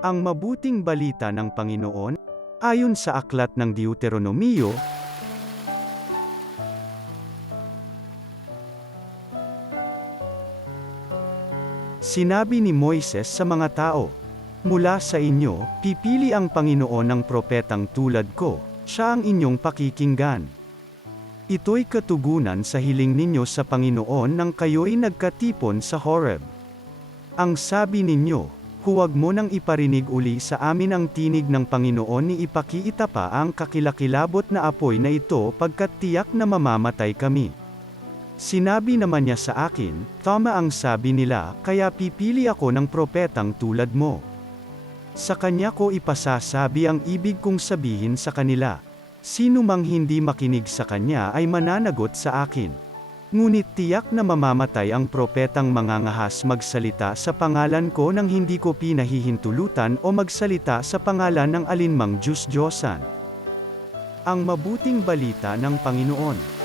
Ang mabuting balita ng Panginoon, ayon sa aklat ng Deuteronomio, sinabi ni Moises sa mga tao, "Mula sa inyo, pipili ang Panginoon ng propetang tulad ko, siya ang inyong pakikinggan. Ito'y katugunan sa hiling ninyo sa Panginoon nang kayo'y nagkatipon sa Horeb. Ang sabi ninyo, huwag mo nang iparinig uli sa amin ang tinig ng Panginoon ni ipakiita pa ang kakilakilabot na apoy na ito pagkat tiyak na mamamatay kami." Sinabi naman niya sa akin, "Tama ang sabi nila, kaya pipili ako ng propetang tulad mo. Sa kanya ko ipasasabi ang ibig kong sabihin sa kanila. Sino mang hindi makinig sa kanya ay mananagot sa akin. Ngunit tiyak na mamamatay ang propetang mangangahas magsalita sa pangalan ko nang hindi ko pinahihintulutan o magsalita sa pangalan ng alinmang Diyos-Diyosan." Ang mabuting balita ng Panginoon.